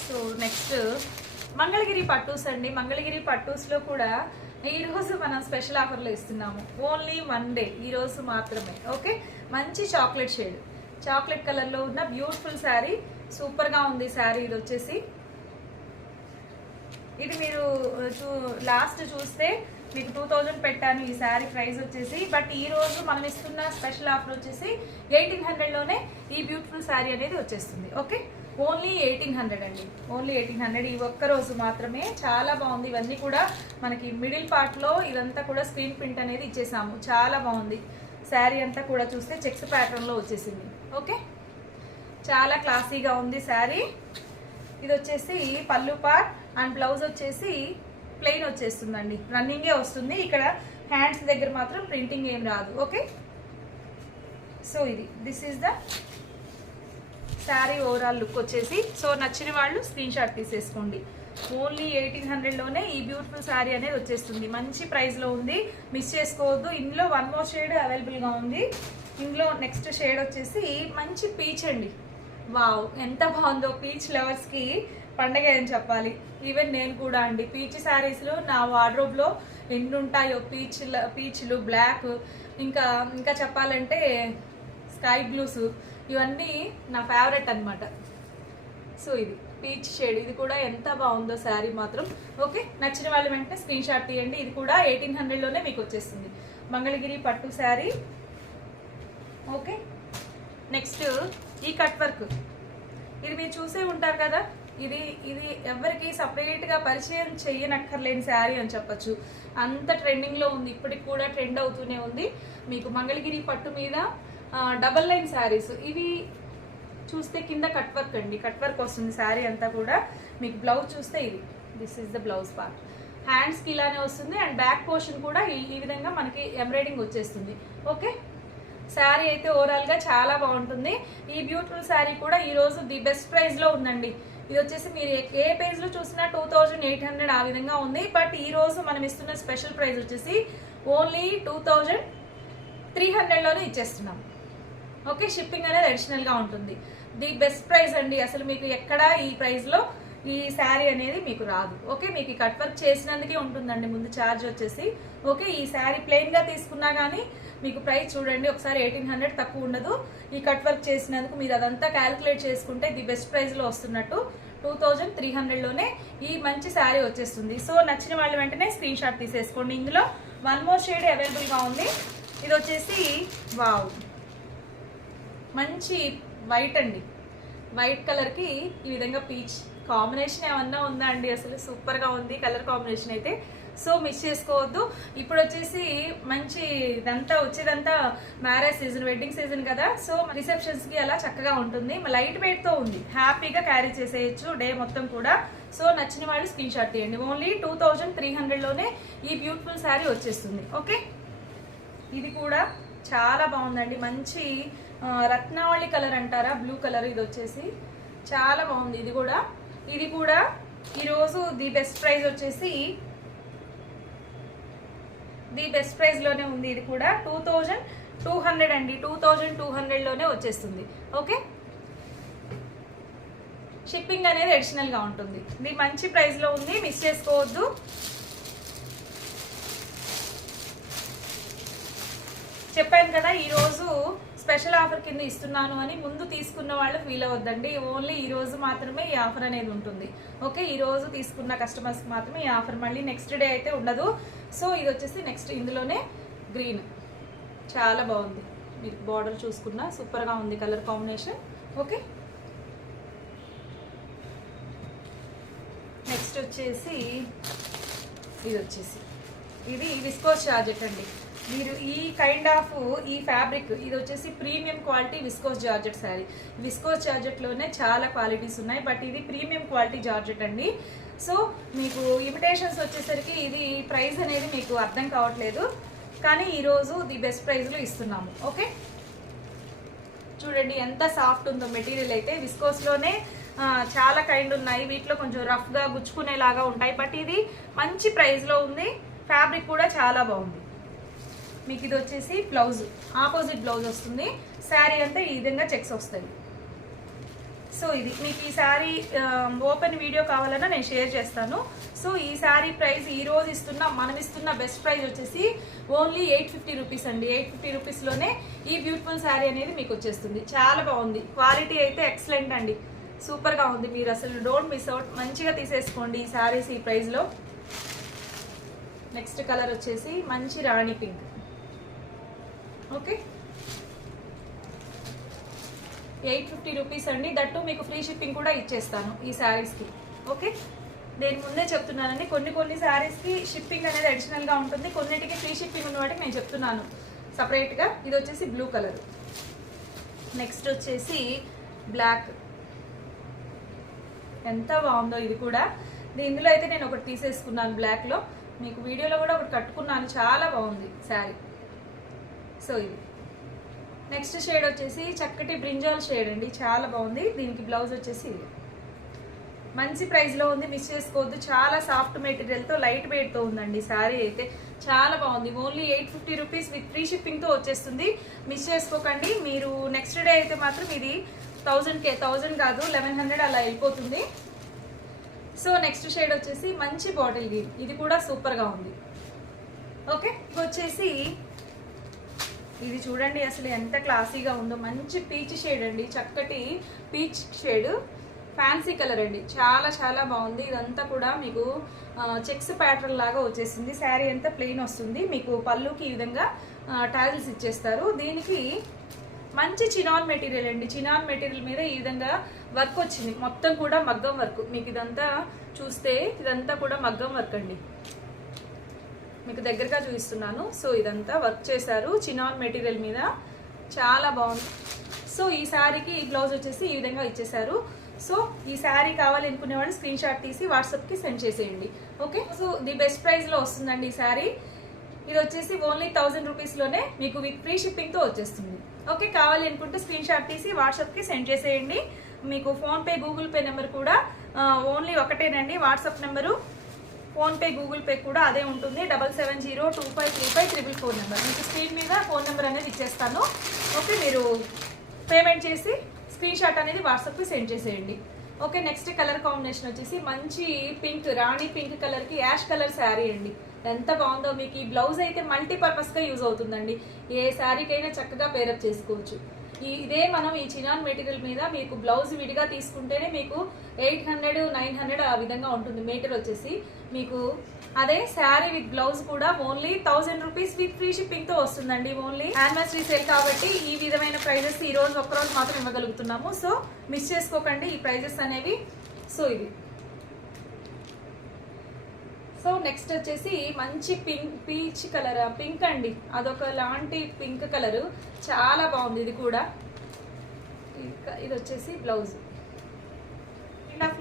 సో నెక్స్ట్ మంగళగిరి పట్టూస్ అండి. మంగళగిరి పట్టూస్లో కూడా ఈరోజు మనం స్పెషల్ ఆఫర్లో ఇస్తున్నాము. ఓన్లీ 1 డే, ఈరోజు మాత్రమే. ఓకే, మంచి చాక్లెట్ షేడ్, చాక్లెట్ కలర్లో ఉన్న బ్యూటిఫుల్ శారీ, సూపర్గా ఉంది శారీ. ఇది వచ్చేసి ఇది మీరు లాస్ట్ చూస్తే మీకు 2000 పెట్టాను ఈ శారీ ప్రైస్ వచ్చేసి. బట్ ఈరోజు మనం ఇస్తున్న స్పెషల్ ఆఫర్ వచ్చేసి 1800లోనే ఈ బ్యూటిఫుల్ శారీ అనేది వచ్చేస్తుంది. ఓకే, ఓన్లీ 1800 అండి, ఓన్లీ 1800 ఈ ఒక్కరోజు మాత్రమే. చాలా బాగుంది. ఇవన్నీ కూడా మనకి మిడిల్ పార్ట్లో ఇదంతా కూడా స్క్రీన్ ప్రింట్ అనేది ఇచ్చేసాము. చాలా బాగుంది శారీ అంతా కూడా. చూస్తే చెక్స్ ప్యాటర్న్లో వచ్చేసింది. ఓకే, చాలా క్లాసీగా ఉంది శారీ. ఇది వచ్చేసి పళ్ళు పార్ట్ అండ్ బ్లౌజ్ వచ్చేసి ప్లెయిన్ వచ్చేస్తుందండి, రన్నింగే వస్తుంది. ఇక్కడ హ్యాండ్స్ దగ్గర మాత్రం ప్రింటింగ్ ఏం రాదు. ఓకే, సో ఇది this is the sari overall look వచ్చేసి. సో నచ్చిన వాళ్ళు స్క్రీన్ షాట్ తీసేసుకోండి. ఓన్లీ 1800లోనే ఈ బ్యూటిఫుల్ శారీ అనేది వచ్చేస్తుంది. మంచి ప్రైస్లో ఉంది, మిస్ చేసుకోవద్దు. ఇందులో వన్ మోర్ షేడ్ అవైలబుల్గా ఉంది. ఇందులో నెక్స్ట్ షేడ్ వచ్చేసి మంచి పీచ్ అండి. వావ్, ఎంత బాగుందో. పీచ్ లవర్స్కి పండగ అని చెప్పాలి. ఈవెన్ నేను కూడా అండి, పీచ్ శారీస్లో నా వార్డ్రోబ్లో ఎన్ని ఉంటాయో. పీచ్లు, బ్లాక్, ఇంకా చెప్పాలంటే స్కై బ్లూస్, ఇవన్నీ నా ఫేవరెట్ అనమాట. సో ఇది పీచ్ షేడ్, ఇది కూడా ఎంత బాగుందో శారీ మాత్రం. ఓకే, నచ్చిన వాళ్ళు వెంటనే స్క్రీన్ షాట్ తీయండి. ఇది కూడా 1800లోనే మీకు వచ్చేస్తుంది, మంగళగిరి పట్టు శారీ. ఓకే, నెక్స్ట్ ఈ కట్ వర్క్, ఇది మీరు చూసే ఉంటారు కదా. ఇది ఎవరికి సపరేట్గా పరిచయం చెయ్యనక్కర్లేని శారీ అని చెప్పచ్చు. అంత ట్రెండింగ్లో ఉంది, ఇప్పటికి కూడా ట్రెండ్ అవుతూనే ఉంది. మీకు మంగళగిరి పట్టు మీద డబల్ లైన్ శారీస్, ఇవి చూస్తే కింద కట్ వర్క్ అండి, కట్ వర్క్ వస్తుంది శారీ అంతా కూడా. మీకు బ్లౌజ్ చూస్తే ఇది, this is the blouse part. హ్యాండ్స్కి ఇలానే వస్తుంది అండ్ బ్యాక్ పోర్షన్ కూడా ఈ విధంగా మనకి ఎంబ్రాయిడింగ్ వచ్చేస్తుంది. ఓకే, శారీ అయితే ఓవరాల్ గా చాలా బాగుంటుంది. ఈ బ్యూటిఫుల్ శారీ కూడా ఈ రోజు ది బెస్ట్ ప్రైస్ లో ఉందండి. ఇది వచ్చేసి మీరు ఏ పేజ్ లో చూసినా 2800 ఆ విధంగా ఉంది. బట్ ఈ రోజు మనం ఇస్తున్న స్పెషల్ ప్రైస్ వచ్చేసి ఓన్లీ 2300 లోనే ఇచ్చేస్తున్నాం. ఓకే, షిప్పింగ్ అనేది అడిషనల్ గా ఉంటుంది. ది బెస్ట్ ప్రైస్ అండి. అసలు మీకు ఎక్కడ ఈ ప్రైస్ లో ఈ శారీ అనేది మీకు రాదు. ఓకే, మీకు కట్ వర్క్ చేసినందుకే ఉంటుందండి ముందు ఛార్జ్ వచ్చేసి. ఓకే, ఈ శారీ ప్లెయిన్ గా తీసుకున్నా గానీ మీకు ప్రైస్ చూడండి ఒకసారి 1800 తక్కువ ఉండదు. ఈ కట్ వర్క్ చేసినందుకు మీరు అదంతా క్యాలిక్యులేట్ చేసుకుంటే ది బెస్ట్ ప్రైస్ లో వస్తున్నట్టు 2300 లోనే ఈ మంచి శారీ వచ్చేస్తుంది. సో నచ్చిన వాళ్ళు వెంటనే స్క్రీన్ షాట్ తీసేసుకోండి. ఇందులో 1 మోర్ షేడ్ అవైలబుల్ గా ఉంది. ఇది వచ్చేసి వావ్, మంచి వైట్ అండి. వైట్ కలర్ కి ఈ విధంగా పీచ్ కాంబినేషన్ ఏమన్నా ఉందా అండి, అసలు సూపర్ గా ఉంది కలర్ కాంబినేషన్ అయితే. సో మిస్ చేసుకోవద్దు. ఇప్పుడు వచ్చేసి మంచి ఇదంతా వచ్చేదంతా మ్యారేజ్ సీజన్, వెడ్డింగ్ సీజన్ కదా. సో రిసెప్షన్స్ కి అలా చక్కగా ఉంటుంది. లైట్ వెయిట్ తో ఉంది, హ్యాపీగా క్యారీ చేసేయచ్చు డే మొత్తం కూడా. సో నచ్చిన వాళ్ళు స్క్రీన్ షాట్ తీయండి. ఓన్లీ 2300 లోనే ఈ బ్యూటిఫుల్ శారీ వచ్చేస్తుంది. ఓకే, ఇది కూడా చాలా బాగుందండి. మంచి రత్నావళి కలర్ అంటారా, బ్లూ కలర్. ఇది వచ్చేసి చాలా బాగుంది. ఇది కూడా ఈరోజు ది బెస్ట్ ప్రైస్ వచ్చేసి ది బెస్ట్ ప్రైస్ లోనే ఉంది. ఇది కూడా 2200 అండి. 2200 లోనే వచ్చేస్తుంది. ఓకే, షిప్పింగ్ అనేది అడిషనల్ గా ఉంటుంది. ఇది మంచి ప్రైస్ లో ఉంది, మిస్ చేసుకోవద్దు. చెప్పాను కదా ఈరోజు స్పెషల్ ఆఫర్ కింద ఇస్తున్నాను అని. ముందు తీసుకున్న వాళ్ళు ఫీల్ అవ్వద్దండి. ఓన్లీ ఈ రోజు మాత్రమే ఈ ఆఫర్ అనేది ఉంటుంది. ఓకే, ఈ రోజు తీసుకున్న కస్టమర్స్ కి మాత్రమే ఈ ఆఫర్, మళ్ళీ నెక్స్ట్ డే అయితే ఉండదు. సో ఇది వచ్చేసి నెక్స్ట్, ఇందులోనే గ్రీన్ చాలా బాగుంది. మీరు బార్డర్ చూసుకున్నా సూపర్ గా ఉంది కలర్ కాంబినేషన్. ఓకే, నెక్స్ట్ వచ్చేసి ఇది విస్కోస్ జార్జెట్ అండి. మీరు ఈ కైండ్ ఆఫ్ ఈ ఫ్యాబ్రిక్, ఇది వచ్చేసి premium quality viscose georgette sari. Viscose georgette లోనే చాలా క్వాలిటీస్ ఉన్నాయి, బట్ ఇది ప్రీమియం క్వాలిటీ జార్జెట్ అండి. సో మీకు ఇమిటేషన్స్ వచ్చేసరికి ఇది ప్రైస్ అనేది మీకు అర్థం కావట్లేదు, కానీ ఈరోజు ది బెస్ట్ ప్రైస్ లో ఇస్తున్నాము. ఓకే, చూడండి ఎంత సాఫ్ట్ ఉందో మెటీరియల్ అయితే. విస్కోస్ లోనే చాలా కైండ్ ఉన్నాయి, వీటిలో కొంచెం రఫ్ గా గుచ్చుకునేలాగా ఉంటాయి, బట్ ఇది మంచి ప్రైస్ లో ఉంది. ఫ్యాబ్రిక్ కూడా చాలా బాగుంది. మీకు ఇది వచ్చేసి బ్లౌజ్, ఆపోజిట్ బ్లౌజ్ వస్తుంది. శారీ అంతా ఈ విధంగా చెక్స్ వస్తాయి. సో ఇది మీకు ఈ శారీ ఓపెన్ వీడియో కావాలన్నా నేను షేర్ చేస్తాను. సో ఈ శారీ ప్రైస్ ఈ రోజు మనం ఇస్తున్న బెస్ట్ ప్రైస్ వచ్చేసి ఓన్లీ 850 రూపీస్ అండి. 850 రూపీస్లోనే ఈ బ్యూటిఫుల్ శారీ అనేది మీకు వచ్చేస్తుంది. చాలా బాగుంది, క్వాలిటీ అయితే ఎక్సలెంట్ అండి, సూపర్గా ఉంది. మీరు అసలు డోంట్ మిస్ అవుట్, మంచిగా తీసేసుకోండి ఈ శారీస్ ఈ ప్రైస్లో. నెక్స్ట్ కలర్ వచ్చేసి మంచి రాణి పింక్. ఓకే, 850 రూపీస్ అండి. దట్టు మీకు ఫ్రీ షిప్పింగ్ కూడా ఇచ్చేస్తాను ఈ శారీస్కి. ఓకే, నేను ముందే చెప్తున్నానండి, కొన్ని శారీస్కి షిప్పింగ్ అనేది అడిషనల్గా ఉంటుంది, కొన్నిటికి ఫ్రీ షిప్పింగ్ ఉన్న వాటికి నేను చెప్తున్నాను సపరేట్గా. ఇది వచ్చేసి బ్లూ కలర్. నెక్స్ట్ వచ్చేసి బ్లాక్, ఎంత బాగుందో ఇది కూడా. ఇందులో అయితే నేను ఒకటి తీసేసుకున్నాను బ్లాక్లో, మీకు వీడియోలో కూడా ఒకటి కట్టుకున్నాను, చాలా బాగుంది శారీ. సో ఇది నెక్స్ట్ షేడ్ వచ్చేసి చక్కటి బ్రింజాల్ షేడ్ అండి, చాలా బాగుంది. దీనికి బ్లౌజ్ వచ్చేసి మంచి ప్రైస్లో ఉంది, మిస్ చేసుకోవద్దు. చాలా సాఫ్ట్ మెటీరియల్తో లైట్ వెయిట్తో ఉందండి శారీ అయితే, చాలా బాగుంది. ఓన్లీ 850 రూపీస్ విత్ ఫ్రీ షిప్పింగ్తో వచ్చేస్తుంది, మిస్ చేసుకోకండి. మీరు నెక్స్ట్ డే అయితే మాత్రం ఇది 1000 కాదు 1100 అలా వెళ్ళిపోతుంది. సో నెక్స్ట్ షేడ్ వచ్చేసి మంచి బాటిల్ గ్రీన్, ఇది కూడా సూపర్గా ఉంది. ఓకే, ఇది వచ్చేసి ఇది చూడండి అసలు ఎంత క్లాసీగా ఉందో, మంచి పీచ్ షేడ్ అండి, చక్కటి పీచ్ షేడ్, ఫ్యాన్సీ కలర్ అండి, చాలా చాలా బాగుంది. ఇదంతా కూడా మీకు చెక్స్ ప్యాటర్న్ లాగా వచ్చేసింది. శారీ అంతా ప్లెయిన్ వస్తుంది, మీకు పళ్ళుకి ఈ విధంగా టాజిల్స్ ఇచ్చేస్తారు. దీనికి మంచి చినాన్ మెటీరియల్ అండి, చినాన్ మెటీరియల్ మీద ఈ విధంగా వర్క్ వచ్చింది, మొత్తం కూడా మగ్గం వర్క్. మీకు ఇదంతా చూస్తే ఇదంతా కూడా మగ్గం వర్క్ అండి, మీకు దగ్గరగా చూపిస్తున్నాను. సో ఇదంతా వర్క్ చేశారు చినాన్ మెటీరియల్ మీద, చాలా బాగుంది. సో ఈ శారీకి ఈ బ్లౌజ్ వచ్చేసి ఈ విధంగా ఇచ్చేసారు. సో ఈ శారీ కావాలి అనుకునే వాళ్ళు స్క్రీన్ షాట్ తీసి వాట్సాప్కి సెండ్ చేసేయండి. ఓకే, సో ది బెస్ట్ ప్రైస్లో వస్తుందండి ఈ శారీ. ఇది వచ్చేసి ఓన్లీ 1000 రూపీస్లోనే మీకు విత్ ఫ్రీ షిప్పింగ్తో వచ్చేస్తుంది. ఓకే, కావాలి అనుకుంటే స్క్రీన్ షాట్ తీసి వాట్సాప్కి సెండ్ చేసేయండి. మీకు ఫోన్పే గూగుల్ పే నెంబర్ కూడా ఓన్లీ ఒకటేనండి. WhatsApp number PhonePe Google pay కూడా అదే ఉంటుంది. 7702535344 నెంబర్. మీకు స్క్రీన్ మీద ఫోన్ నెంబర్ అనేది ఇచ్చేస్తాను. ఓకే, మీరు పేమెంట్ చేసి స్క్రీన్ షాట్ అనేది వాట్సాప్కి సెండ్ చేసేయండి. ఓకే, నెక్స్ట్ కలర్ కాంబినేషన్ వచ్చేసి మంచి పింక్, రాణి పింక్ కలర్కి యాష్ కలర్ శారీ అండి. ఎంత బాగుందో. మీకు ఈ బ్లౌజ్ అయితే మల్టీపర్పస్గా యూజ్ అవుతుందండి. ఏ శారీకైనా చక్కగా పేరప్ చేసుకోవచ్చు. ఇదే మనం ఈ చినాన్ మెటీరియల్ మీద మీకు బ్లౌజ్ విడిగా తీసుకుంటేనే మీకు 800 900 ఆ విధంగా ఉంటుంది మీటర్ వచ్చేసి. మీకు అదే శారీ విత్ బ్లౌజ్ కూడా ఓన్లీ 1000 రూపీస్ విత్ ఫ్రీ షిప్పింగ్తో వస్తుందండి. ఓన్లీ యానివర్సరీ సేల్ కాబట్టి ఈ విధమైన ప్రైజెస్ ఈ రోజు ఒక్కరోజు మాత్రం ఇవ్వగలుగుతున్నాము. సో మిస్ చేసుకోకండి ఈ ప్రైజెస్ అనేవి. సో ఇది. సో నెక్స్ట్ వచ్చేసి మంచి పీచ్ కలర్, పింక్ అండి. అదొక లాంటి పింక్ కలరు, చాలా బాగుంది ఇది కూడా. ఇది వచ్చేసి బ్లౌజ్.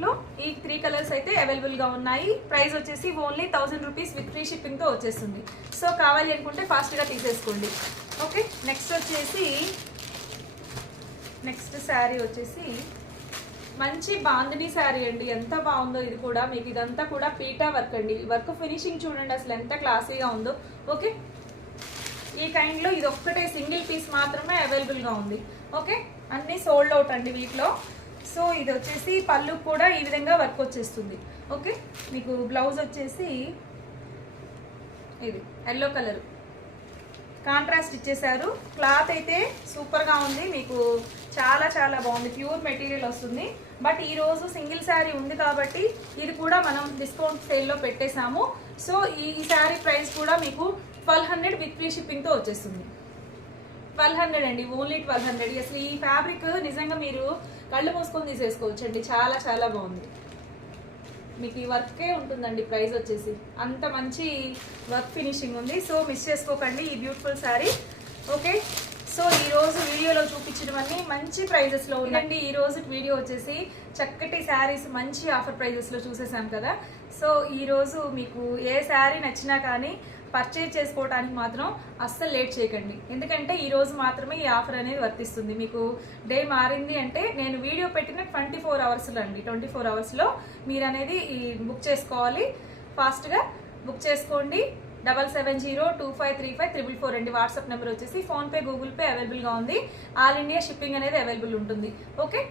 లో ఈ 3 కలర్స్ అయితే అవైలబుల్గా ఉన్నాయి. ప్రైస్ వచ్చేసి ఓన్లీ 1000 రూపీస్ విత్ ఫ్రీ షిప్పింగ్తో వచ్చేస్తుంది. సో కావాలి అనుకుంటే ఫాస్ట్గా తీసేసుకోండి. ఓకే, నెక్స్ట్ శారీ వచ్చేసి మంచి బాందిని శారీ అండి. ఎంత బాగుందో ఇది కూడా. మీకు ఇదంతా కూడా పీటా వర్క్ అండి. వర్క్ ఫినిషింగ్ చూడండి అసలు ఎంత క్లాసీగా ఉందో. ఓకే, ఈ కైండ్లో ఇది ఒక్కటే సింగిల్ పీస్ మాత్రమే అవైలబుల్గా ఉంది. ఓకే, అన్నీ సోల్డ్ అవుట్ అండి వీటిలో. సో ఇది వచ్చేసి పళ్ళు కూడా ఈ విధంగా వర్క్ వచ్చేస్తుంది. ఓకే, మీకు బ్లౌజ్ వచ్చేసి ఇది ఎల్లో కలర్ కాంట్రాస్ట్ ఇచ్చేసారు. క్లాత్ అయితే సూపర్గా ఉంది. మీకు చాలా చాలా బాగుంది. ప్యూర్ మెటీరియల్ వస్తుంది. బట్ ఈరోజు సింగిల్ శారీ ఉంది కాబట్టి ఇది కూడా మనం డిస్కౌంట్ సేల్లో పెట్టేశాము. సో ఈ శారీ ప్రైస్ కూడా మీకు 1200 విత్ ఫ్రీ షిప్పింగ్తో వచ్చేస్తుంది. 1200 అండి, ఓన్లీ 1200. అసలు ఈ ఫ్యాబ్రిక్ నిజంగా మీరు కళ్ళు మూసుకొని తీసేసుకోవచ్చండి. చాలా చాలా బాగుంది. మీకు ఈ వర్కే ఉంటుందండి. ప్రైస్ వచ్చేసి అంత మంచి వర్క్ ఫినిషింగ్ ఉంది. సో మిస్ చేసుకోకండి ఈ బ్యూటిఫుల్ శారీ. ఓకే, సో ఈరోజు వీడియోలో చూపించినవన్నీ మంచి ప్రైజెస్లో ఉందండి. ఈరోజు వీడియో వచ్చేసి చక్కటి శారీస్ మంచి ఆఫర్ ప్రైజెస్లో చూసేసాం కదా. సో ఈరోజు మీకు ఏ శారీ నచ్చినా కానీ పర్చేజ్ చేసుకోవడానికి మాత్రం అస్సలు లేట్ చేయకండి. ఎందుకంటే ఈరోజు మాత్రమే ఈ ఆఫర్ అనేది వర్తిస్తుంది. మీకు డే మారింది అంటే నేను వీడియో పెట్టిన 24 అవర్స్లో అండి. 24 అవర్స్లో మీరు అనేది బుక్ చేసుకోవాలి. ఫాస్ట్గా బుక్ చేసుకోండి. 7702535344 అండి వాట్సాప్ నెంబర్ వచ్చేసి. ఫోన్పే గూగుల్ పే అవైలబుల్గా ఉంది. ఆల్ ఇండియా షిప్పింగ్ అనేది అవైలబుల్ ఉంటుంది. ఓకే,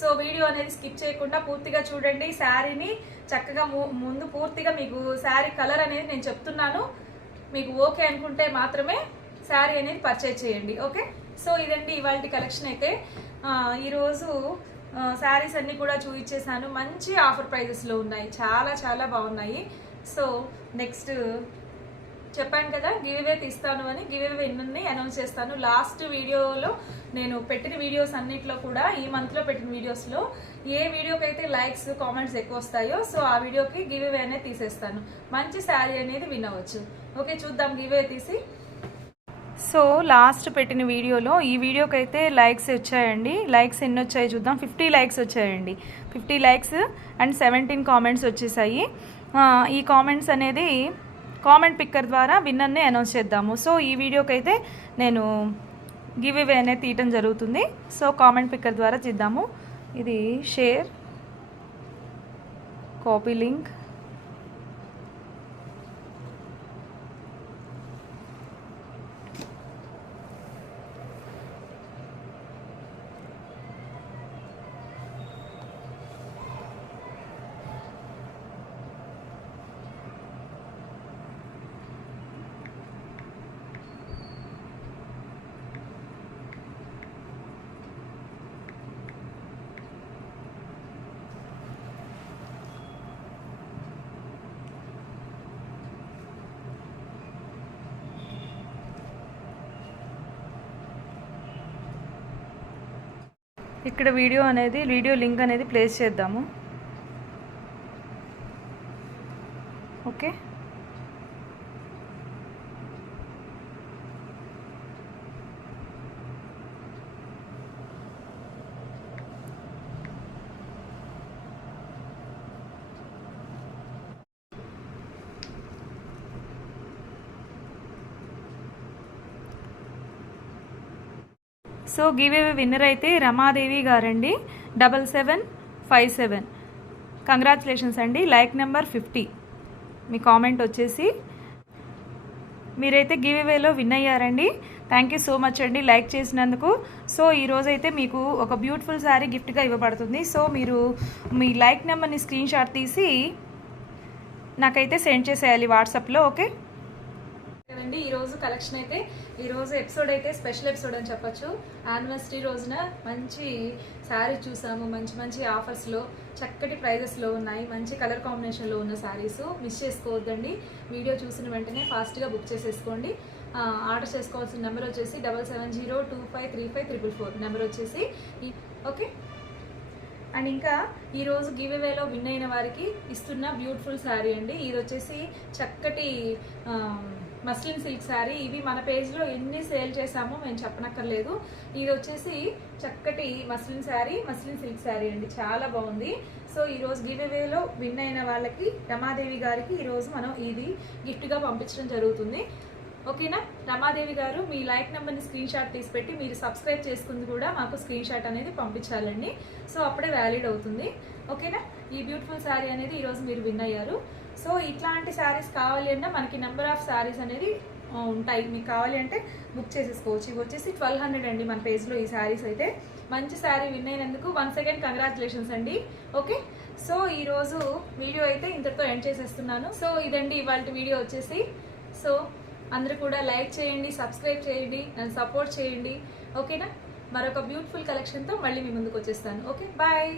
సో వీడియో అనేది స్కిప్ చేయకుండా పూర్తిగా చూడండి. శారీని చక్కగా ముందు పూర్తిగా మీకు శారీ కలర్ అనేది నేను చెప్తున్నాను. మీకు ఓకే అనుకుంటే మాత్రమే శారీ అనేది పర్చేజ్ చేయండి. ఓకే, సో ఇదండి ఇవాళ కలెక్షన్ అయితే. ఈరోజు శారీస్ అన్నీ కూడా చూపించేసాను. మంచి ఆఫర్ ప్రైజెస్లో ఉన్నాయి. చాలా చాలా బాగున్నాయి. సో నెక్స్ట్ చెప్పాను కదా గివ్ అవే తీస్తాను అని. గివ్ అవే ఎన్ని అనౌన్స్ చేస్తాను. లాస్ట్ వీడియోలో నేను పెట్టిన వీడియోస్ అన్నిట్లో కూడా ఈ మంత్లో పెట్టిన వీడియోస్లో ఏ వీడియోకి అయితే లైక్స్ కామెంట్స్ ఎక్కువ వస్తాయో సో ఆ వీడియోకి గివ్ అవే అనేది తీసేస్తాను. మంచి శారీ అనేది విన్ అవ్వచ్చు. ఓకే, చూద్దాం గివ్ అవే తీసి. సో లాస్ట్ పెట్టిన వీడియోలో ఈ వీడియోకి అయితే లైక్స్ వచ్చాయండి. లైక్స్ ఎన్ని వచ్చాయి చూద్దాం. 50 లైక్స్ వచ్చాయండి. 50 లైక్స్ అండ్ 17 కామెంట్స్ వచ్చేసాయి. ఈ కామెంట్స్ అనేది కామెంట్ పిక్కర్ ద్వారా విన్నర్ని అనౌన్స్ చేద్దాము. సో ఈ వీడియోకి అయితే నేను గివ్ అవే అనేది తీయటం జరుగుతుంది. సో కామెంట్ పిక్కర్ ద్వారా చేద్దాము. ఇది షేర్, కాపీ లింక్, ఇక్కడ వీడియో లింక్ అనేది ప్లేస్ చేద్దాము. Okay, so give away winner అయితే రమాదేవి గారండి 7757. కంగ్రాచులేషన్స్ అండి. లైక్ నెంబర్ 50 మీ కామెంట్ వచ్చేసి మీరైతే గివ్ అవేలో విన్ అయ్యారండి. థ్యాంక్ యూ సో మచ్ అండి లైక్ చేసినందుకు. సో ఈరోజైతే మీకు ఒక బ్యూటిఫుల్ శారీ గిఫ్ట్గా ఇవ్వబడుతుంది. సో మీరు మీ లైక్ నెంబర్ని స్క్రీన్ షాట్ తీసి నాకైతే సెండ్ చేసేయాలి వాట్సాప్లో. ఓకే కదండి. ఈరోజు కలెక్షన్ అయితే ఈరోజు ఎపిసోడ్ అయితే స్పెషల్ ఎపిసోడ్ అని చెప్పొచ్చు. యానివర్సరీ రోజున మంచి శారీ చూసాము, మంచి మంచి ఆఫర్స్లో చక్కటి ప్రైజెస్లో ఉన్నాయి, మంచి కలర్ కాంబినేషన్లో ఉన్న శారీస్ మిస్ చేసుకోవద్దండి. వీడియో చూసిన వెంటనే ఫాస్ట్గా బుక్ చేసేసుకోండి. ఆర్డర్ చేసుకోవాల్సిన నెంబర్ వచ్చేసి 7702535344 నెంబర్ వచ్చేసి. ఓకే అండ్ ఇంకా ఈరోజు గివ్ అవేలో విన్ అయిన వారికి ఇస్తున్న బ్యూటిఫుల్ శారీ అండి. ఇది వచ్చేసి చక్కటి మస్లిన్ సిల్క్ శారీ. ఇవి మన పేజ్లో ఎన్ని సేల్ చేసామో మేము చెప్పనక్కర్లేదు. ఇది వచ్చేసి చక్కటి muslin sari, muslin silk sari అండి, చాలా బాగుంది. సో ఈరోజు గివ్ అవేలో విన్ అయిన వాళ్ళకి రమాదేవి గారికి ఈరోజు మనం ఇది గిఫ్ట్గా పంపించడం జరుగుతుంది. ఓకేనా. రమాదేవి గారు మీ లైక్ నెంబర్ని స్క్రీన్ షాట్ తీసి పెట్టి మీరు సబ్స్క్రైబ్ చేసుకుంది కూడా మాకు స్క్రీన్ షాట్ అనేది పంపించాలండి. సో అప్పుడే వ్యాలిడ్ అవుతుంది. ఓకేనా. ఈ బ్యూటిఫుల్ శారీ అనేది ఈరోజు మీరు విన్ అయ్యారు. సో ఇట్లాంటి శారీస్ కావాలి అంటే మనకి నెంబర్ ఆఫ్ శారీస్ అనేది ఉంటాయి. మీకు కావాలి అంటే బుక్ చేసేసుకోవచ్చు. ఇవి వచ్చేసి 1200 అండి మన పేజ్లో ఈ శారీస్ అయితే. మంచి శారీ విన్ అయినందుకు వన్స్ అగైన్ కంగ్రాచులేషన్స్ అండి. ఓకే. సో ఈరోజు వీడియో అయితే ఇంతటితో ఎండ్ చేసేస్తున్నాను. సో ఇదండి ఇవాళ వీడియో వచ్చేసి. సో అందరూ కూడా లైక్ చేయండి, సబ్స్క్రైబ్ చేయండి, నన్ను సపోర్ట్ చేయండి. ఓకేనా. మరొక బ్యూటిఫుల్ కలెక్షన్తో మళ్ళీ మీ ముందుకు వచ్చేస్తాను. Okay bye.